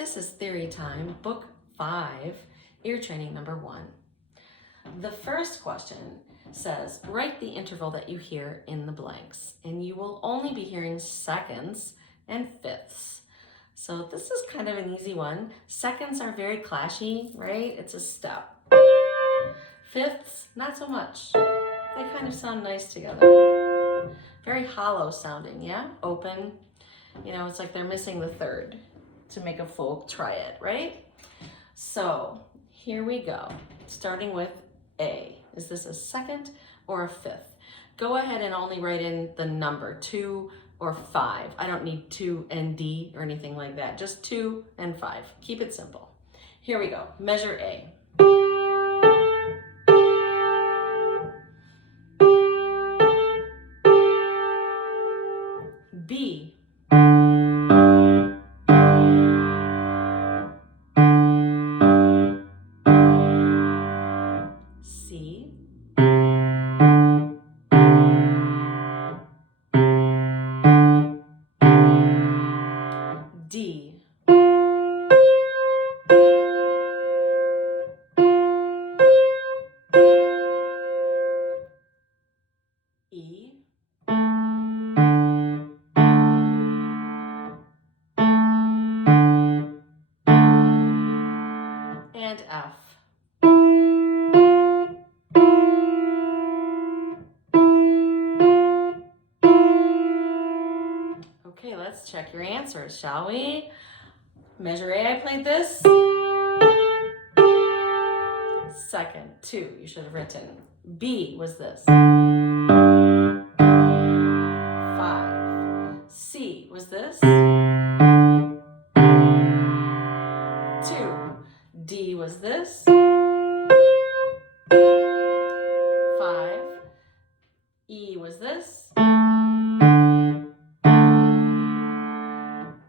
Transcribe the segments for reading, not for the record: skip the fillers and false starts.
This is Theory Time, Book 5, Ear Training number 1. The first question says, write the interval that you hear in the blanks, and you will only be hearing seconds and fifths. So this is kind of an easy one. Seconds are very clashy, right? It's a step. Fifths, not so much. They kind of sound nice together. Very hollow sounding, yeah? Open. You know, it's like they're missing the third to make a full triad, right? So here we go, starting with A. Is this a second or a fifth? Go ahead and only write in the number 2 or 5. I don't need 2 and D or anything like that, just 2 and 5. Keep it simple. Here we go, measure A. B. C. D. E. And F. Okay, let's check your answers, shall we? Measure A, I played this. Second, 2, you should have written. B was this. 5. C was this. 2. D was this. 5. E was this.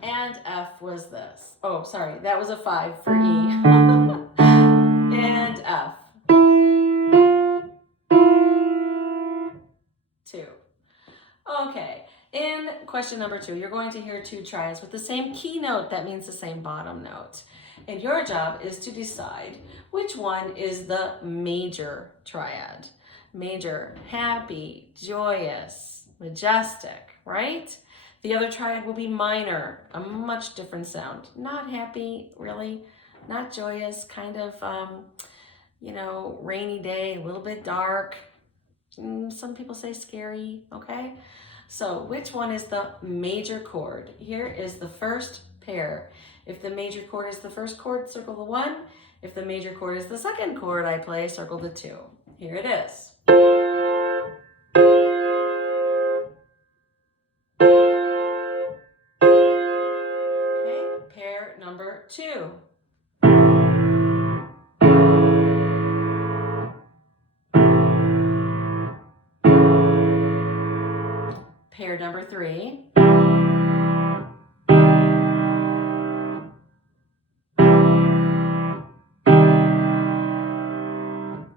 And F was this. Oh, sorry, that was a 5 for E. And F. 2. Okay, in question number 2, you're going to hear 2 triads with the same key note. That means the same bottom note. And your job is to decide which one is the major triad. Major, happy, joyous, majestic, right? The other triad will be minor, a much different sound. Not happy, really, not joyous, kind of, rainy day, a little bit dark. Some people say scary, okay? So which one is the major chord? Here is the first pair. If the major chord is the first chord, circle the 1. If the major chord is the second chord I play, circle the 2. Here it is. Okay, pair number 2. Pair number 3.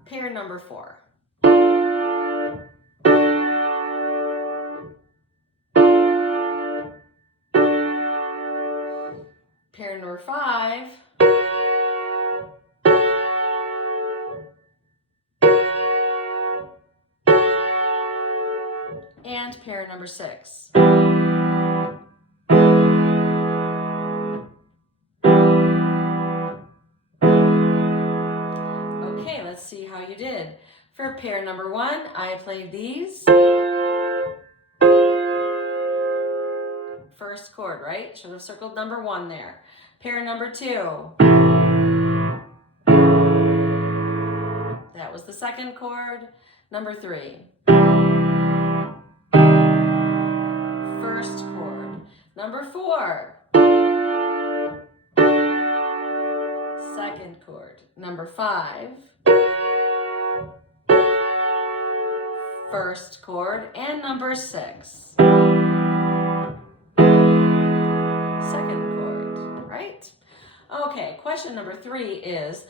Pair number 4. Pair number 5. And pair number 6. Okay, let's see how you did. For pair number 1, I played these. First chord, right? Should have circled number 1 there. Pair number 2. That was the second chord. Number 3. First chord. Number 4. Second chord. Number 5. First chord. And number 6. Second chord, right? Okay, question number 3 is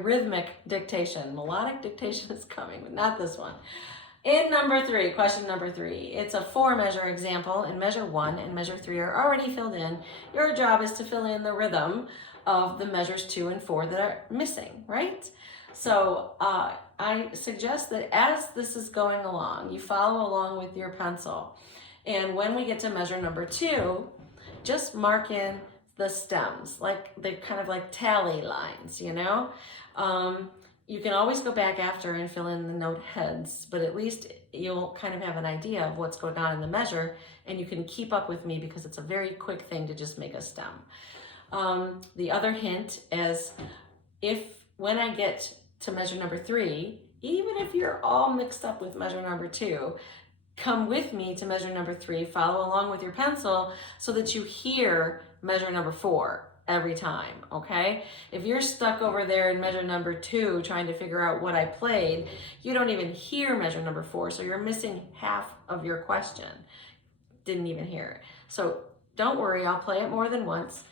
rhythmic dictation. Melodic dictation is coming, but not this one. In number 3, question number 3, it's a 4-measure example, and measure 1 and measure 3 are already filled in. Your job is to fill in the rhythm of the measures 2 and 4 that are missing, right? So I suggest that as this is going along, you follow along with your pencil. And when we get to measure number 2, just mark in the stems, like they're kind of like tally lines, you know? You can always go back after and fill in the note heads, but at least you'll kind of have an idea of what's going on in the measure, and you can keep up with me because it's a very quick thing to just make a stem. The other hint is when I get to measure number 3, even if you're all mixed up with measure number 2, come with me to measure number 3, follow along with your pencil so that you hear measure number 4 every time, okay? If you're stuck over there in measure number 2 trying to figure out what I played, you don't even hear measure number 4, so you're missing half of your question. Didn't even hear it. So don't worry, I'll play it more than once,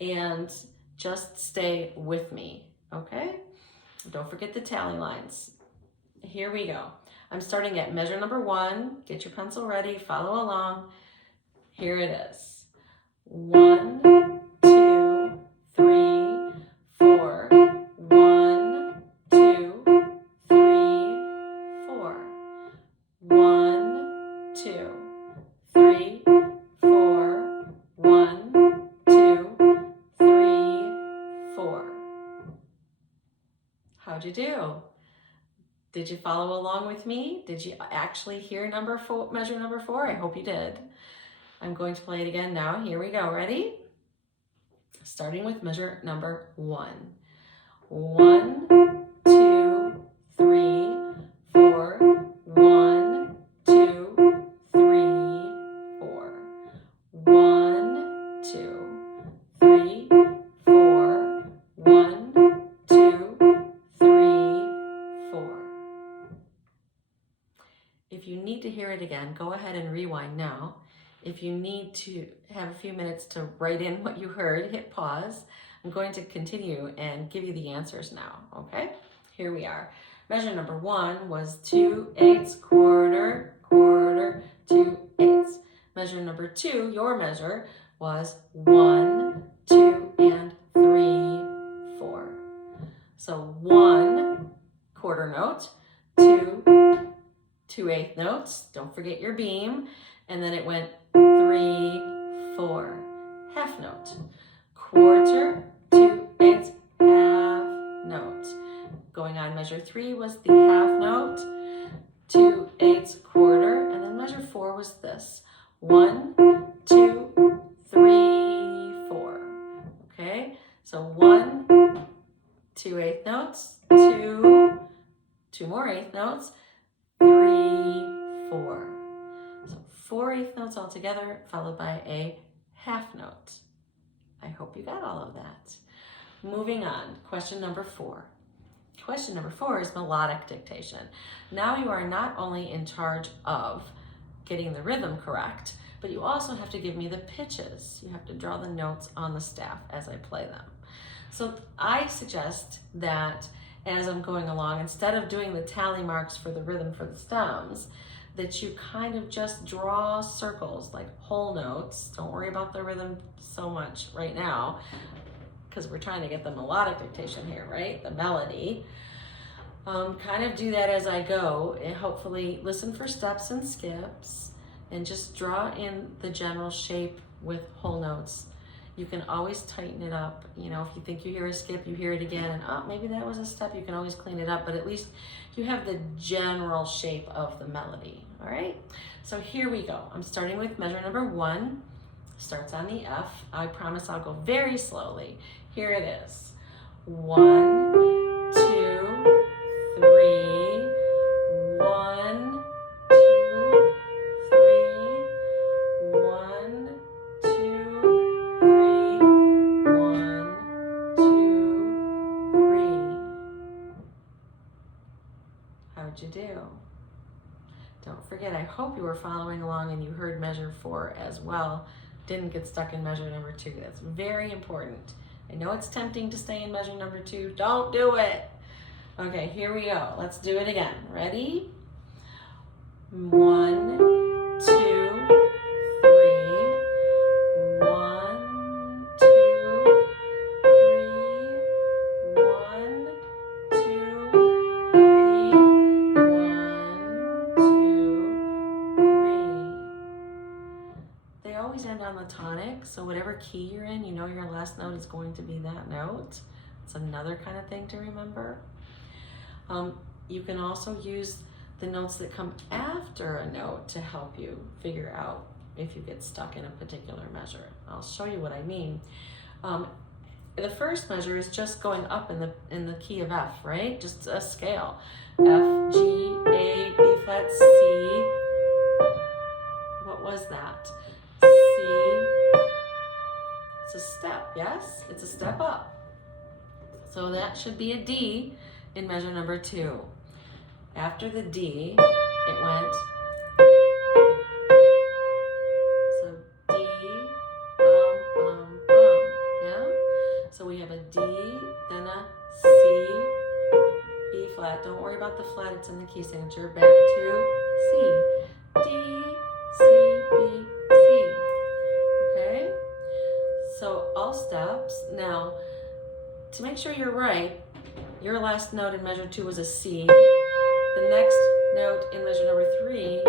and just stay with me, okay? Don't forget the tally lines. Here we go. I'm starting at measure number 1. Get your pencil ready, follow along. Here it is. 1, 2, 3, 4. 1, 2, 3, 4. 1, 2, 3, 4. 1, 2, 3, 4. How'd you do? Did you follow along with me? Did you actually hear measure number 4? I hope you did. I'm going to play it again now. Here we go. Ready? Starting with measure number 1. 1, 2, 3, 4. 1, 2, 3, 4. 1, 2, 3, 4. 1, 2, 3, 4. If you need to hear it again, go ahead and rewind now. If you need to have a few minutes to write in what you heard, hit pause. I'm going to continue and give you the answers now, okay? Here we are. Measure number 1 was 2/8, quarter, quarter, 2/8. Measure number 2, your measure, was 1, 2, and 3, 4. So 1, quarter note, 2, 2/8 notes, don't forget your beam, and then it went 3, 4, half note, quarter, 2/8, half note. Going on, measure 3 was the half note, 2/8, quarter, and then measure 4 was this, 1, 2, 3, 4. Okay, so 1, 2/8 notes, 2 more 8th notes, 3, 4. So 4 8th notes all together, followed by a half note. I hope you got all of that. Moving on, question number 4. Question number 4 is melodic dictation. Now you are not only in charge of getting the rhythm correct, but you also have to give me the pitches. You have to draw the notes on the staff as I play them. So I suggest that as I'm going along, instead of doing the tally marks for the rhythm for the stems, that you kind of just draw circles like whole notes. Don't worry about the rhythm so much right now, because we're trying to get the melodic dictation here, right? The melody. Kind of do that as I go, and hopefully listen for steps and skips, and just draw in the general shape with whole notes. You can always tighten it up. You know, if you think you hear a skip, you hear it again, and oh, maybe that was a step, you can always clean it up, but at least you have the general shape of the melody, all right? So here we go. I'm starting with measure number 1. Starts on the F. I promise I'll go very slowly. Here it is. 1, 2, 3, 1, 2, 3, 1, 2, 3, 1, 2, 3. How'd you do? Don't forget, I hope you were following along and you heard measure 4 as well. Didn't get stuck in measure number 2. That's very important. I know it's tempting to stay in measure number 2. Don't do it. Okay, here we go. Let's do it again. Ready? 1, 2, 3. 1, 2, 3. 1, 2, 3. 1, 2, 3. They always end on the tonic, so whatever key you're in, you know your last note is going to be that note. It's another kind of thing to remember. You can also use the notes that come after a note to help you figure out if you get stuck in a particular measure. I'll show you what I mean. The first measure is just going up in the key of F, right? Just a scale. F, G, A, B flat, C. What was that? C. It's a step, yes? It's a step up. So that should be a D in measure number 2. After the D, it went, so D, bum, bum, bum, yeah? So we have a D, then a C, B flat. Don't worry about the flat, it's in the key signature. Back to C. D, C, B, C. Okay? So all steps. Now, to make sure you're right, your last note in measure 2 was a C. The next note in measure number 3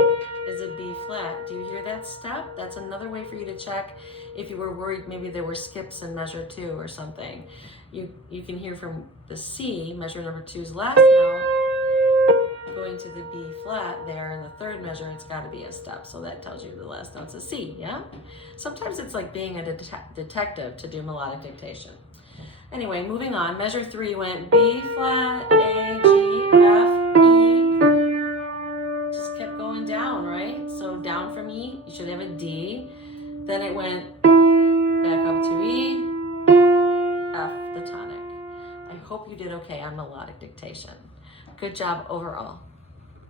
is a B flat. Do you hear that step? That's another way for you to check if you were worried maybe there were skips in measure 2 or something. You can hear from the C, measure number 2's last note, going to the B flat there in the third measure, it's got to be a step. So that tells you the last note's a C, yeah? Sometimes it's like being a detective to do melodic dictation. Anyway, moving on. Measure 3 went B flat, A, G, F, E. Just kept going down, right? So down from E, you should have a D. Then it went back up to E, F, the tonic. I hope you did okay on melodic dictation. Good job overall.